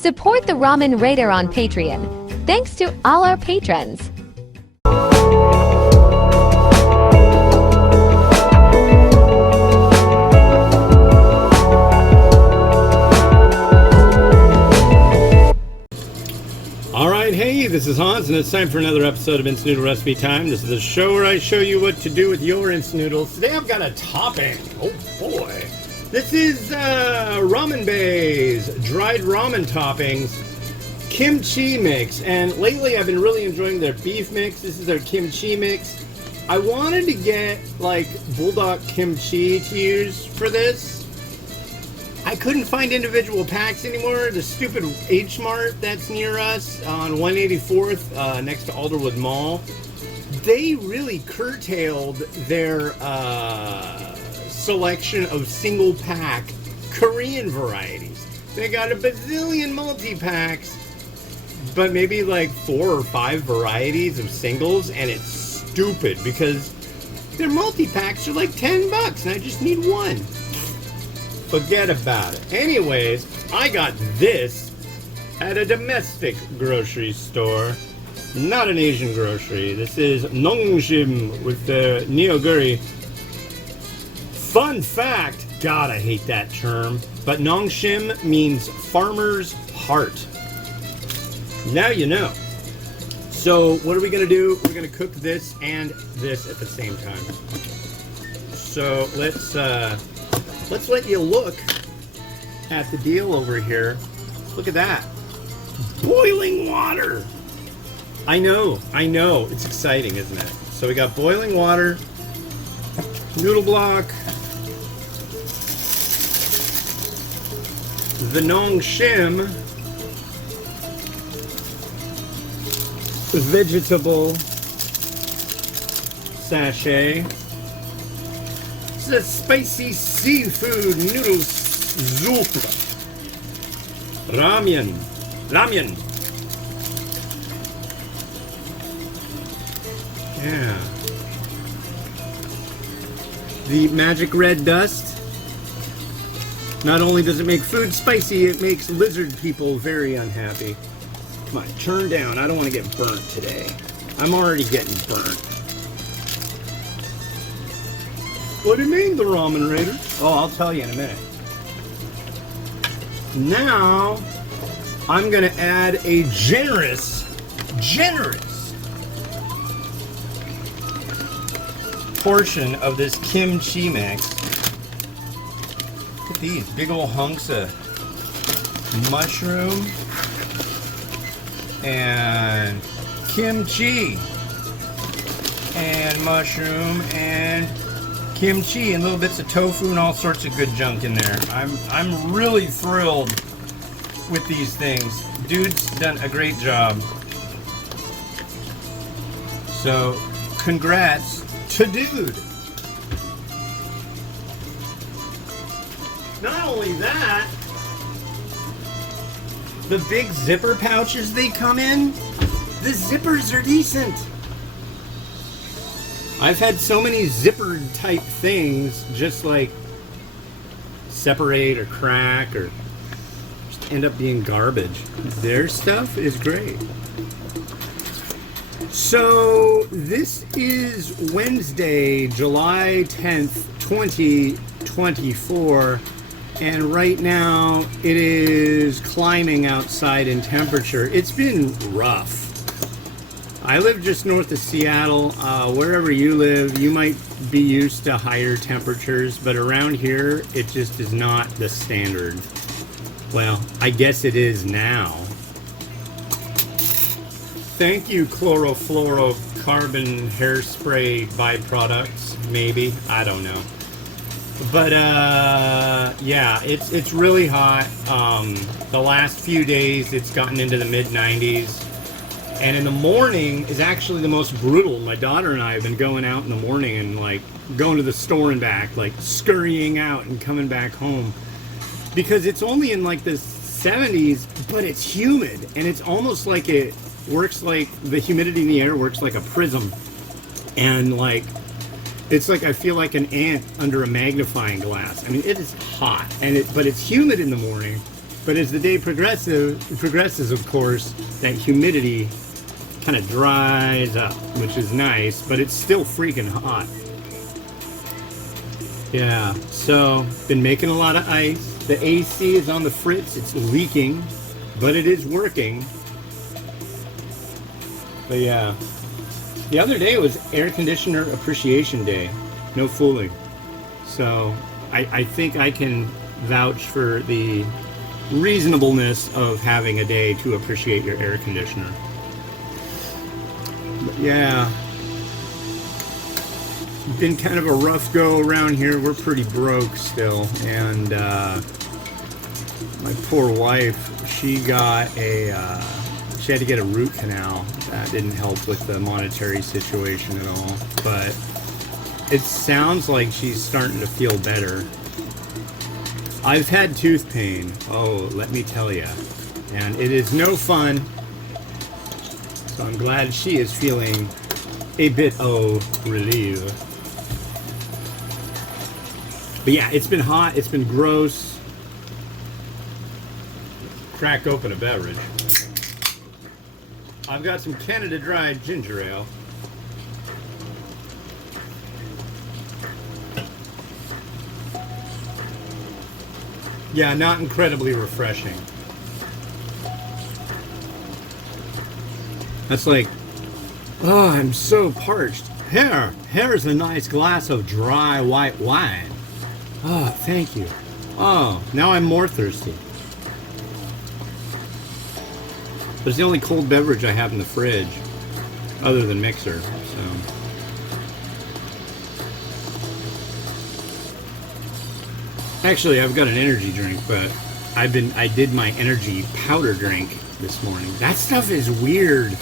Support the Ramen Raider on Patreon. Thanks to all our patrons. Alright, hey, this is Hans, and it's time for another episode of Instant Noodle Recipe Time. This is the show where I show you what to do with your instant noodles. Today I've got a topping. Oh boy. This is Ramen Bay's dried ramen toppings kimchi mix. And lately I've been really enjoying their beef mix. This is their kimchi mix. I wanted to get like bulldog kimchi to use for this. I couldn't find individual packs anymore. The stupid H Mart that's near us on 184th next to Alderwood Mall, they really curtailed their selection of single pack Korean varieties. They got a bazillion multi-packs, but maybe like 4 or 5 varieties of singles, and it's stupid because their multi-packs are like $10 and I just need one. Forget about it. Anyways, I got this at a domestic grocery store, not an Asian grocery. This is Nongshim with the Neoguri. Fun fact, God, I hate that term, but Nongshim means farmer's heart. Now you know. So what are we going to do? We're going to cook this and this at the same time. So let's let you look at the deal over here. Look at that. Boiling water. I know. It's exciting, isn't it? So we got boiling water, noodle block, the Nongshim, vegetable sachet, the spicy seafood noodle soup, ramen, yeah, the magic red dust. Not only does it make food spicy, it makes lizard people very unhappy. Come on, turn down. I don't want to get burnt today. I'm already getting burnt. What do you mean, the Ramen Raider? Oh, I'll tell you in a minute. Now, I'm going to add a generous portion of this kimchi mix. Look at these big old hunks of mushroom and kimchi and mushroom and kimchi and little bits of tofu and all sorts of good junk in there. I'm really thrilled with these things. Dude's done a great job. So, congrats to Dude. Not only that, the big zipper pouches they come in, the zippers are decent. I've had so many zippered type things just like separate or crack or just end up being garbage. Their stuff is great. So this is Wednesday, July 10th, 2024, and right now it is climbing outside in temperature. It's been rough. I live just north of Seattle. Wherever you live, you might be used to higher temperatures, but around here, it just is not the standard. Well, I guess it is now. Thank you, chlorofluorocarbon hairspray byproducts, maybe. I don't know. But, yeah, it's really hot. The last few days, it's gotten into the mid-90s. And in the morning is actually the most brutal. My daughter and I have been going out in the morning and like going to the store and back, like scurrying out and coming back home. Because it's only in like the 70s, but it's humid. And it's almost like it works like, the humidity in the air works like a prism. And like, it's like I feel like an ant under a magnifying glass. I mean, it is hot, but it's humid in the morning. But as the day progresses, of course, that humidity kind of dries up, which is nice, but it's still freaking hot. Yeah, so been making a lot of ice. The AC is on the fritz. It's leaking, but it is working. But yeah, the other day was Air Conditioner Appreciation Day. No fooling. So I think I can vouch for the reasonableness of having a day to appreciate your air conditioner. But yeah, been kind of a rough go around here. We're pretty broke still, and my poor wife, she had to get a root canal. That didn't help with the monetary situation at all, but it sounds like she's starting to feel better. I've had tooth pain, oh, let me tell you, and it is no fun. So I'm glad she is feeling a bit relieved. But yeah, it's been hot, it's been gross. Crack open a beverage. I've got some Canada Dry ginger ale. Yeah, not incredibly refreshing. That's like, oh, I'm so parched. Here's a nice glass of dry white wine. Oh, thank you. Oh, now I'm more thirsty. It's the only cold beverage I have in the fridge, other than mixer, so. Actually, I've got an energy drink, but I did my energy powder drink this morning. That stuff is weird.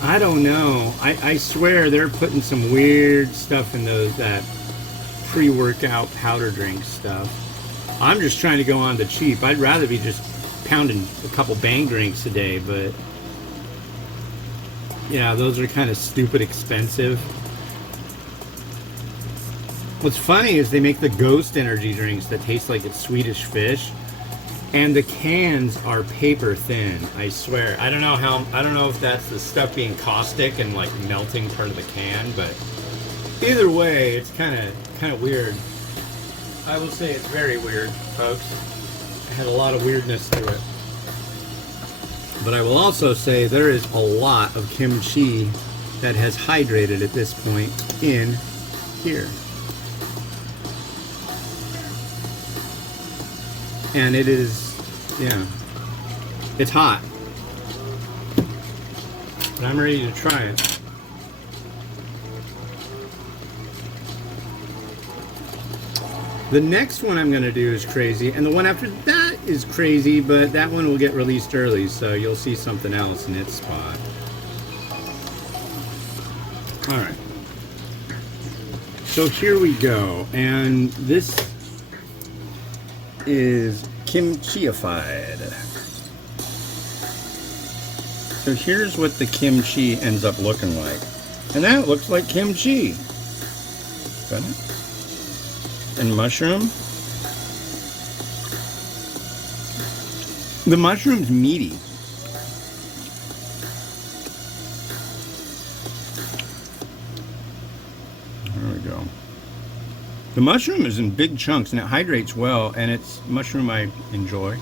I don't know. I swear they're putting some weird stuff in that pre-workout powder drink stuff. I'm just trying to go on the cheap. I'd rather be just pounding a couple bang drinks a day, but yeah, those are kind of stupid expensive. What's funny is they make the Ghost energy drinks that taste like it's Swedish fish, and the cans are paper thin. I swear. I don't know if that's the stuff being caustic and like melting part of the can, but either way, it's kind of weird. I will say it's very weird, folks. It had a lot of weirdness to it. But I will also say there is a lot of kimchi that has hydrated at this point in here. And it is, yeah, it's hot. But I'm ready to try it. The next one I'm going to do is crazy, and the one after that is crazy, but that one will get released early, so you'll see something else in its spot. Alright. So here we go, and this is kimchiified. So here's what the kimchi ends up looking like. And that looks like kimchi. Doesn't it? And mushroom. The mushroom's meaty. There we go. The mushroom is in big chunks and it hydrates well, and it's mushroom I enjoy.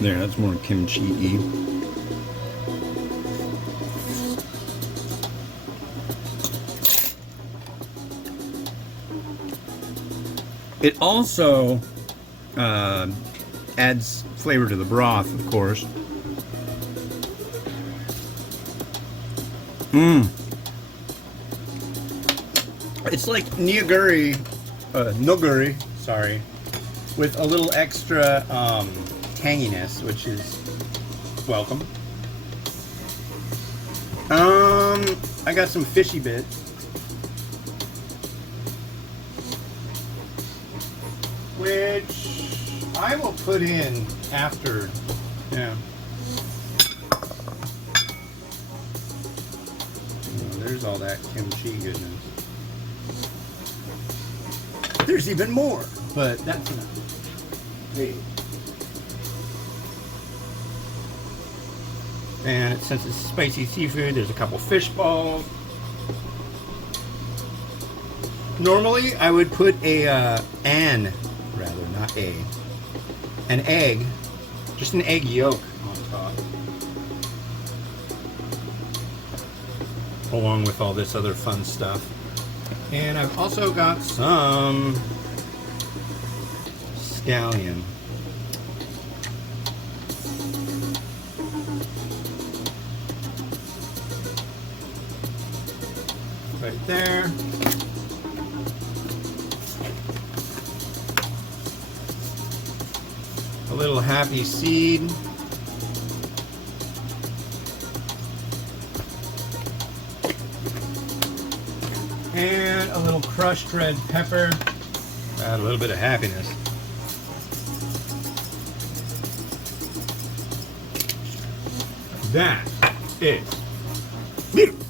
There, that's more kimchi-y. It also adds flavor to the broth, of course. It's like nigiri, sorry, with a little extra tanginess, which is welcome. I got some fishy bits. Which I will put in after, yeah. Oh, there's all that kimchi goodness. There's even more, but that's enough. Hey. And since it's spicy seafood, there's a couple fish balls. Normally, I would put an egg, just an egg yolk on top, along with all this other fun stuff. And I've also got some scallion. Right there. A little happy seed. And a little crushed red pepper. Add a little bit of happiness. That is beautiful.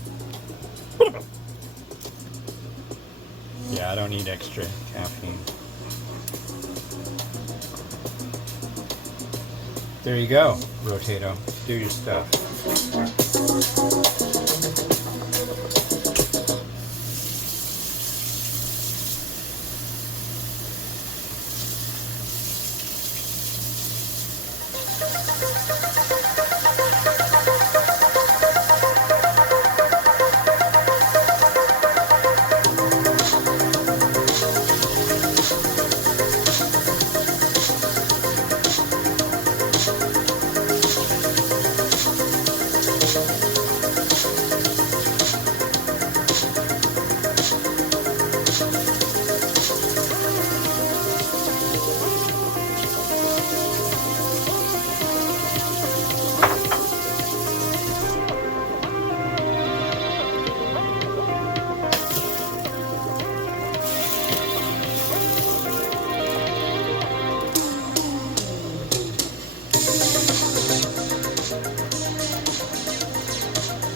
Yeah, I don't need extra caffeine. There you go, Rotato. Do your stuff.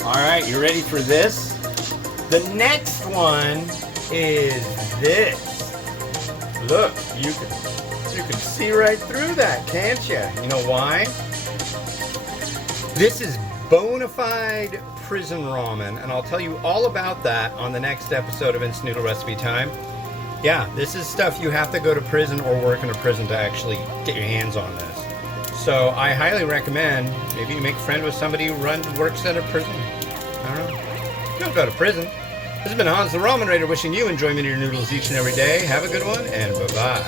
Alright, you ready for this? The next one is this. Look, you can see right through that, can't you? You know why? This is bona fide prison ramen, and I'll tell you all about that on the next episode of Instant Noodle Recipe Time. Yeah, this is stuff you have to go to prison or work in a prison to actually get your hands on this. So I highly recommend maybe you make a friend with somebody who works at a prison. I don't know. Don't go to prison. This has been Hans the Ramen Raider wishing you enjoyment of your noodles each and every day. Have a good one, and bye-bye.